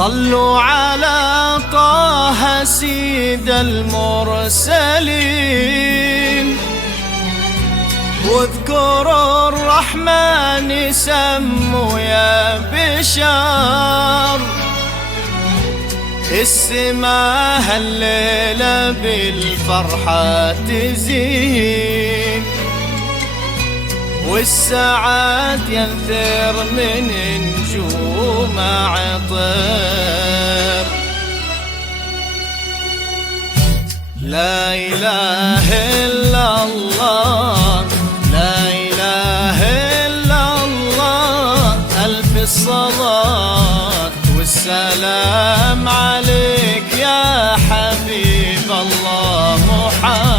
صلوا على طه سيد المرسلين، واذكروا الرحمن سموا يا بشار. السما هالليلة بالفرحة تزين، والسعاد ينثر من نجوم عطر. لا إله إلا الله، لا إله إلا الله، ألف الصلاة والسلام عليك يا حبيب الله محمد.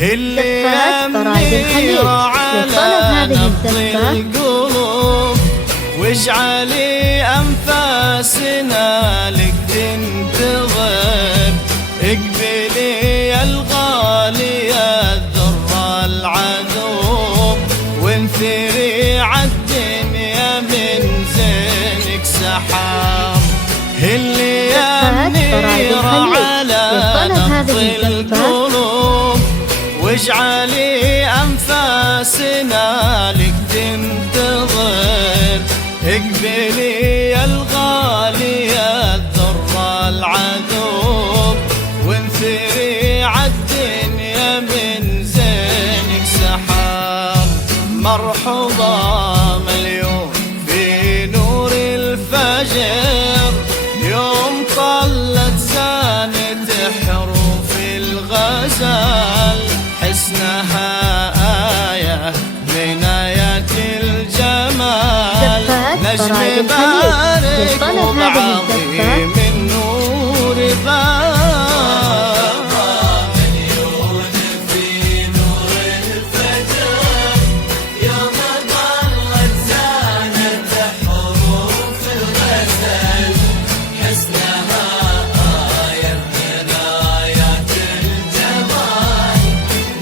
اللي أمير على نبض القلوب، واجعلي أنفاسنا لك تنتظر. اقبلي يا الغالية الذر العذوب، وانثري عالدنيا من زينك سحاب. اللي أمير على نبض القلوب، واجعلي أنفاسنا لك تنتظر. اقبلي يا الغالية الذر العذوب، وانثري عالدنيا من زينك سحاب. مرحبا مليون في نور الفجر، يوم طلت زانت حروف الغزال. حسنها آية من آيات الجمال، نجم بارق وبعظيم النور بار. مليون في نور الفجر، يوم ظلت زانت حروف الغزل. حسنها آية من آيات الجمال،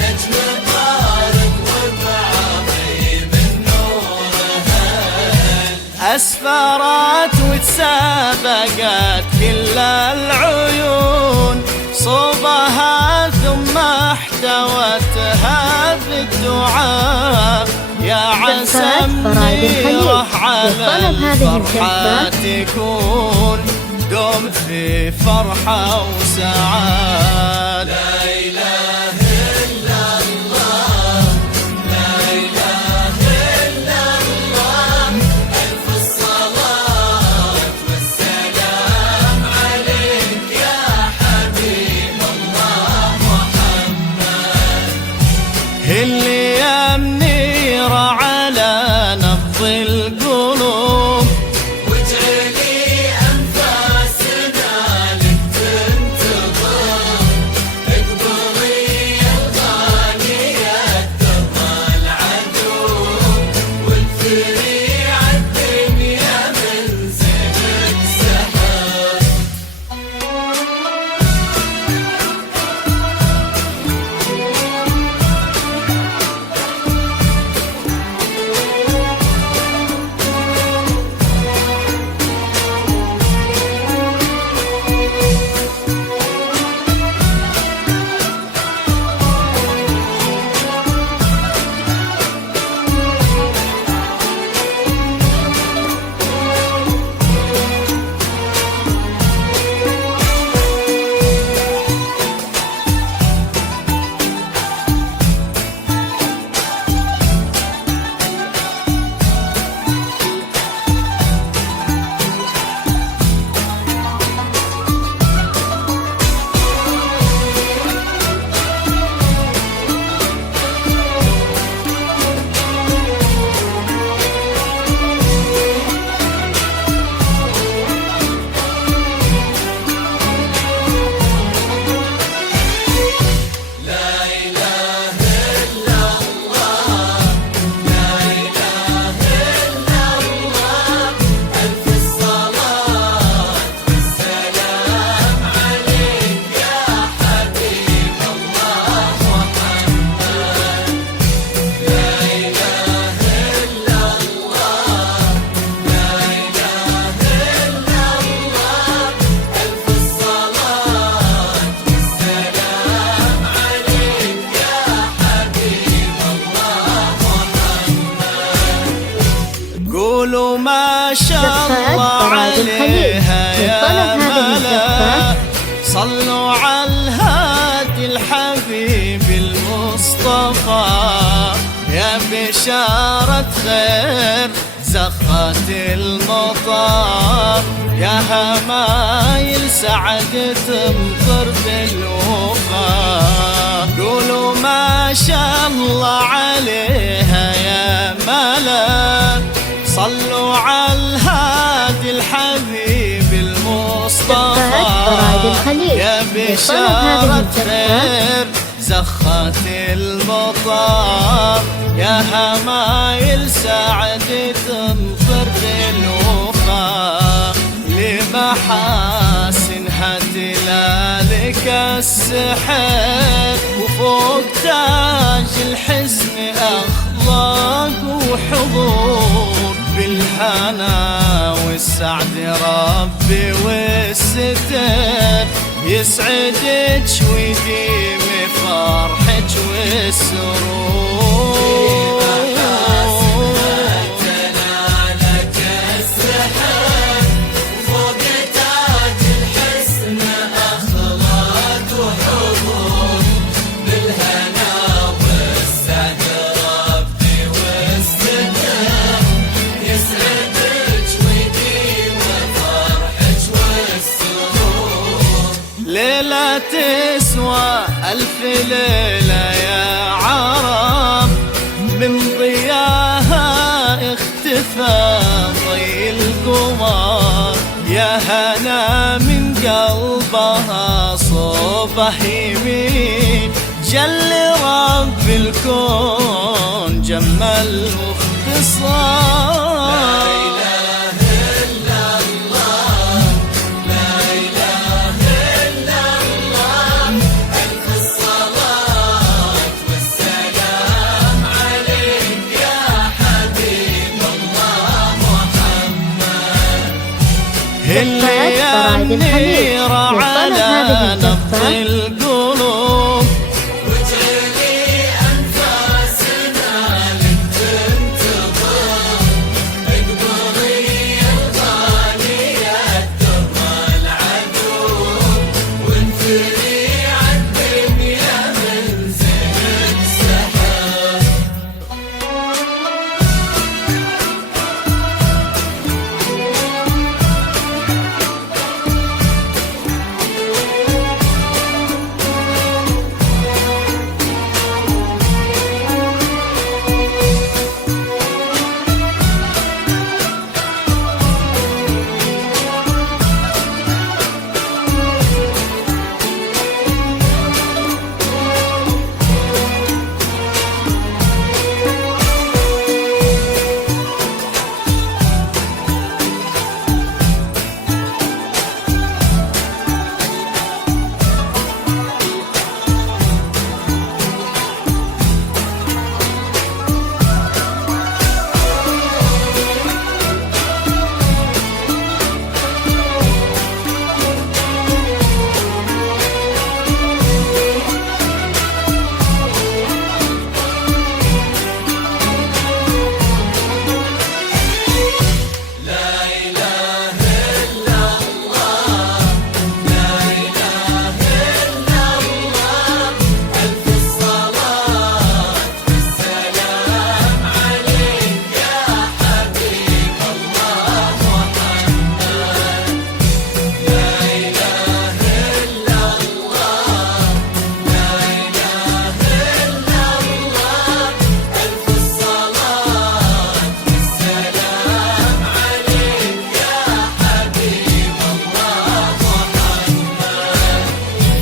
نجم بارق وبعظيم النور هل. أسفرت وتسابقت كل العيون صوبها، ثم احتوتها بالدعاء. يا عسى منيره على الفرحة تكون، دوم في فرحة وسعادة. لا إله إلا الله، لا إله إلا الله، ألف الصلاة والسلام عليك يا حبيب الله محمد. اللي أمنير على نبض القلوب، واجعلي أنفاسنا لك تنتظر. اقبلي يا الغالية الذر العذوب، وانثري عالدنيا من زينك سحاب. الله عليها يا ملا. صلوا على الهادي الحبيب المصطفى، يا بشارة خير زخت المطر، يا همايل سعد تمطر بالوفا. قولوا ما شاء الله عليها يا ملا. صلوا على الهادي الحبيب المصطفى، يا بشارة خير زخت المطر، يا همايل سعد تمطر بالوفا. لمحاسنها تلالك السحر، وفوق تاج الحزن أخلاق وحضور. بالهنا والسعد ربي والستر، يسعدك ويديم فرحك والسرور. ليلة تسوى ألف ليلة يا عرب، من ضياها اختفى ضي القمر. يا هنا من قلبها صوبه يمين، جل رب الكون جمل واختصار. اللي منيرة على نبض القلوب، واجعلي أنفاسنا لك تنتظر. اقبضي الغالية درب العدو، وانفري عالدنيا من زين سحر.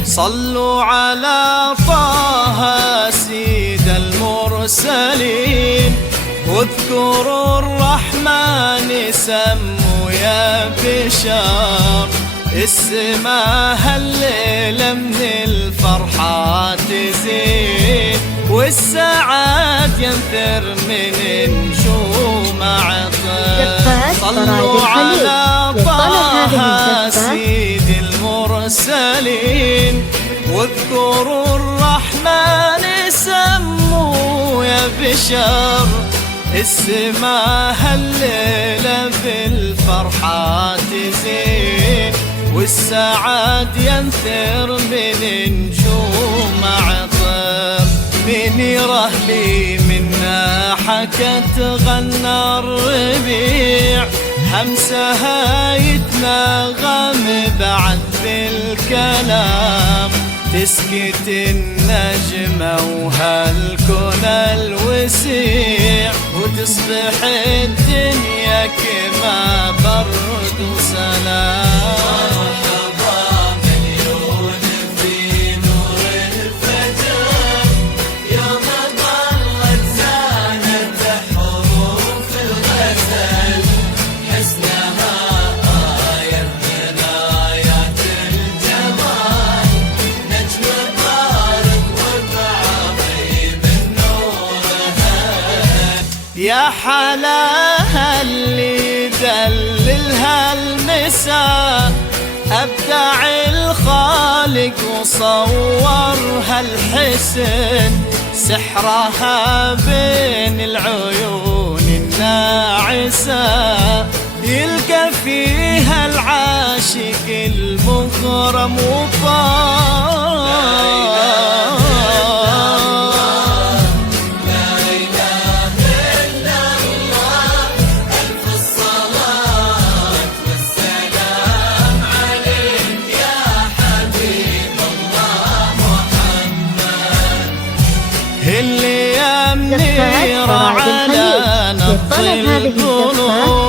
صلوا على طه سيد المرسلين، واذكروا الرحمن سموا يا بشار. السما هالليلة من الفرحة تزين، والسعاد ينثر من نجوم عطر. صلوا على طه سيد المرسلين، واذكروا الرحمن سموا يا بشر. السما هالليلة بالفرحة تزين، والسعاد ينثر من نجوم عطر. من يرهلي منا حكت غنى الربيع، همسها يتنغم بعد بالكلام. تسكت النجمة وهالكون الوسيع، وتصبح الدنيا كما برد وسلام. مرحبا مليون في نور الفجر، يوم ظلت زانت حروف الغزل، حسنها آية من آيات الجمال، نجم بارق وبعظيم نورها. يا حلاها اللي دللها المساء، أبدع الخالق وصورها الحسن، سحرها بين العيون الناعسة، يلقى فيها العاشق المغرم وطار. اللي يمنير على نط القلوب،